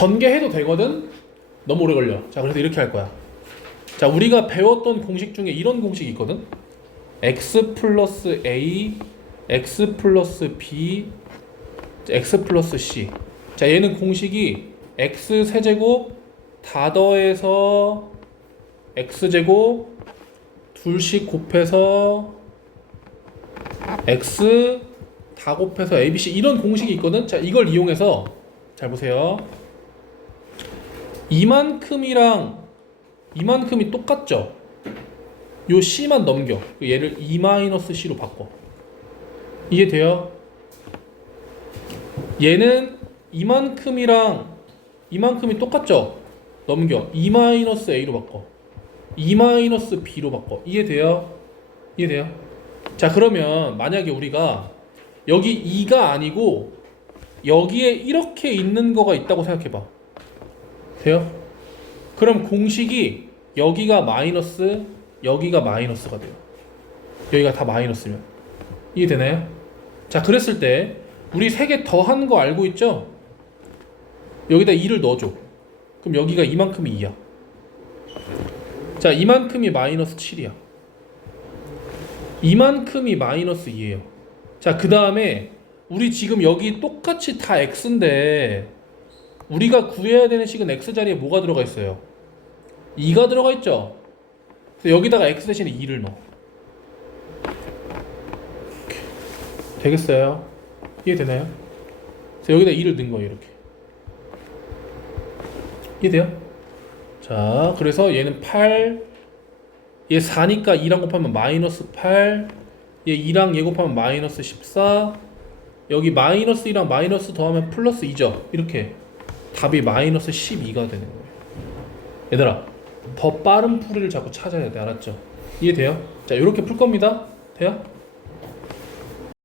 전개해도 되거든. 너무 오래 걸려. 자, 그래서 이렇게 할 거야. 자, 우리가 배웠던 공식 중에 이런 공식이 있거든. x 플러스 a, x 플러스 b, x 플러스 c. 자, 얘는 공식이 x 세제곱 다 더해서 x 제곱 둘씩 곱해서 x 다 곱해서 abc 이런 공식이 있거든. 자, 이걸 이용해서 잘 보세요. 이만큼이랑 이만큼이 똑같죠? 요 c만 넘겨. 얘를 2-c로 바꿔. 이해돼요? 얘는 이만큼이랑 이만큼이 똑같죠? 넘겨. 2-a로 바꿔. 2-b로 바꿔. 이해 돼요? 이해 돼요? 자, 그러면 만약에 우리가 여기 2가 아니고 여기에 이렇게 있는 거가 있다고 생각해 봐. 돼요? 그럼 공식이 여기가 마이너스, 여기가 마이너스가 돼요. 여기가 다 마이너스면. 이해되나요? 자, 그랬을 때 우리 세 개 더한 거 알고 있죠? 여기다 2를 넣어줘. 그럼 여기가 이만큼이 2야. 자, 이만큼이 마이너스 7이야. 이만큼이 마이너스 2예요. 자, 그 다음에 우리 지금 여기 똑같이 다 x인데 우리가 구해야 되는 식은 x 자리에 뭐가 들어가 있어요? 2가 들어가 있죠? 그래서 여기다가 x 대신에 2를 넣어. 되겠어요? 이해되나요? 그래서 여기다 2를 넣은 거예요, 이렇게. 이해돼요? 자, 그래서 얘는 8, 얘 4니까 2랑 곱하면 마이너스 8, 얘 2랑 얘 곱하면 마이너스 14, 여기 마이너스 2랑 마이너스 더하면 플러스 2죠. 이렇게 답이 마이너스 12가 되는 거예요. 얘들아, 더 빠른 풀이를 자꾸 찾아야 돼. 알았죠? 이해돼요? 자, 이렇게 풀 겁니다. 돼요?